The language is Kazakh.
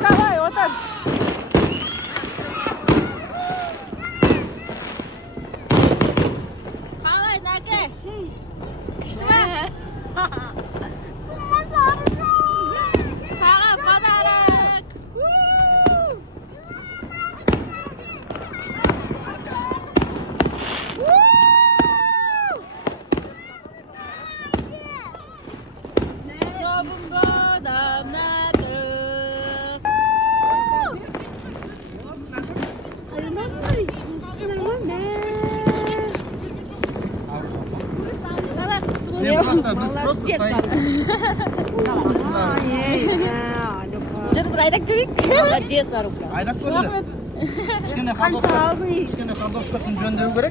Давай, вот так. Қалай, Нәке? Саған подарок. Добыңға дамнады. Canım aydak büyük. Aydak koydu. Kішкене картошкасын жөндеу керек.